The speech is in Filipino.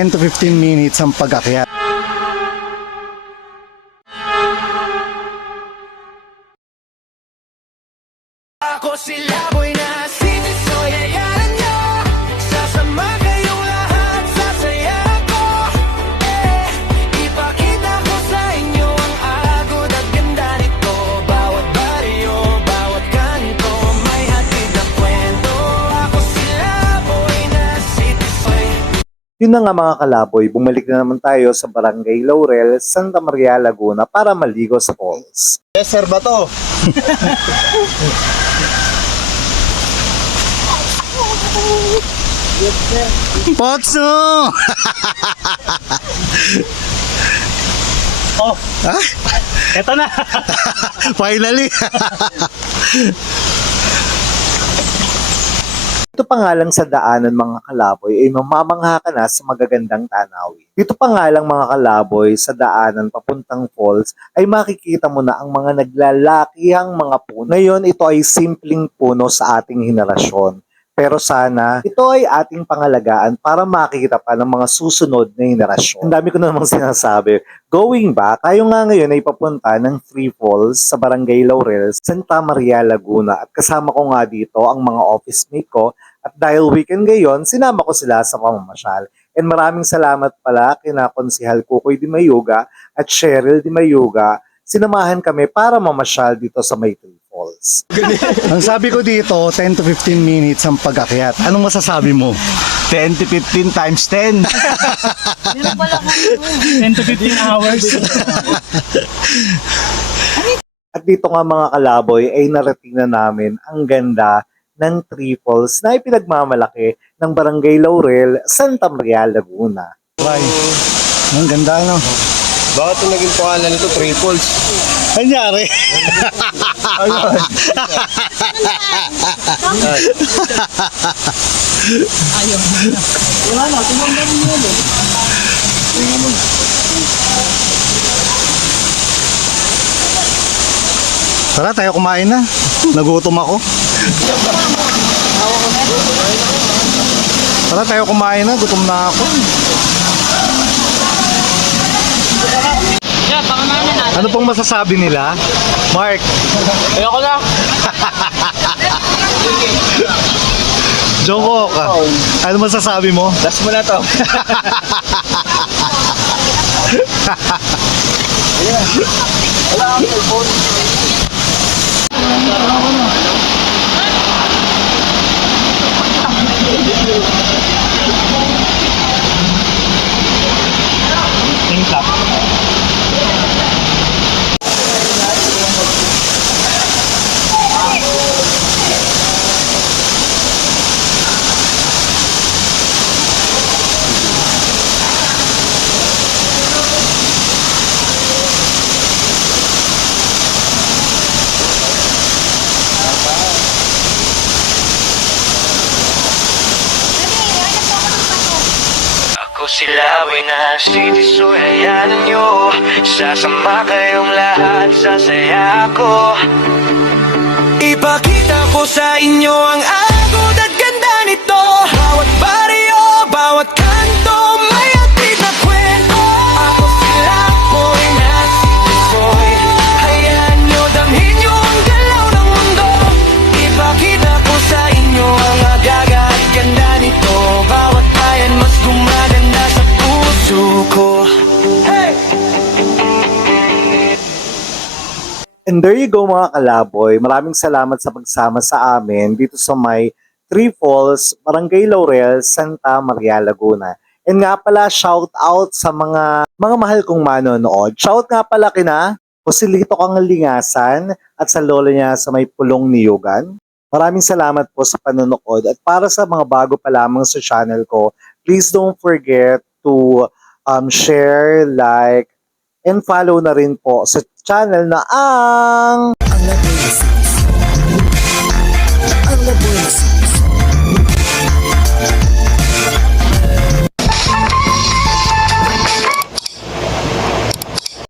10 to 15 minutes ang pag-akyat. Ako sila boy na city, so yayaran nyo. Sasama kayong lahat, sasaya ko. Ipakita ko sa inyo ang agod at ganda nito. Bawat baryo, bawat kanto, may hatid na kwento. Ako sila boy na city, so Yun na nga mga kalaboy, bumalik na naman tayo sa Barangay Laurel, Santa Maria, Laguna para maligo sa falls. Yes sir ba to? Potso! Oh, Ha? eto na. Finally! Dito pa nga lang sa daanan mga kalaboy ay mamamangha ka na sa magagandang tanawin. Dito pa nga lang mga kalaboy sa daanan papuntang falls ay makikita mo na ang mga naglalakihang mga puno. Ngayon ito ay simpleng puno sa ating henerasyon. Pero sana ito ay ating pangalagaan para makikita pa ng mga susunod na henerasyon. Ang dami ko na namang sinasabi. Going back, tayo nga ngayon ay papunta ng Three Falls sa Barangay Laurel, Santa Maria, Laguna. At kasama ko nga dito ang mga office mate ko. At dahil weekend ngayon, sinama ko sila sa pamamasyal. And maraming salamat pala kina Konsehal Kukoy Di Mayuga at Cheryl Di Mayuga. Sinamahan kami para mamasyal dito sa may Three Falls. Ang sabi ko dito, 10 to 15 minutes ang pag-akyat. Anong masasabi mo? 10 to 15 times 10. 10 to 15 hours. At dito nga mga kalaboy ay narating na namin ang ganda ng Three Falls na ipinagmamalaki ng Barangay Laurel, Santa Maria, Laguna. Bye. Ang ganda no? Bakit yung naging pangalan nito, Triples? Anyari? Tara tayo kumain na. Nagutom ako. Tara tayo kumain na. Gutom na ako. Ano pong masasabi nila? Mark? Ayoko na. Jungkook, ano masasabi mo? Last mo na to. Wala akong cellphone. Ako sila boy na city, so yayaran nyo. Sasama kayong lahat, sasaya ko. Ipakita ko sa inyo ang agod at ganda nito. Bawat baryo, bawat kanto, may hatid na kwento. Ako sila boy na city, soy. Hayaan nyo, damhin nyo ang galaw ng mundo. Ipakita ko sa inyo ang agaga at ganda nito. Bawat bayan mas gumaganda sa puso ko. Hey! And there you go mga kalaboy. Maraming salamat sa pagsama sa amin dito sa may Three Falls, Barangay Laurel, Santa Maria, Laguna. And nga pala, shout out sa mga mahal kong manonood. Shout nga pala kina Joselito Kangalingasan at sa lola niya sa may Pulong Niyugan. Maraming salamat po sa panonood. At para sa mga bago pa lamang sa channel ko, please don't forget to share, like, and follow na rin po sa channel na ang Ang laboy na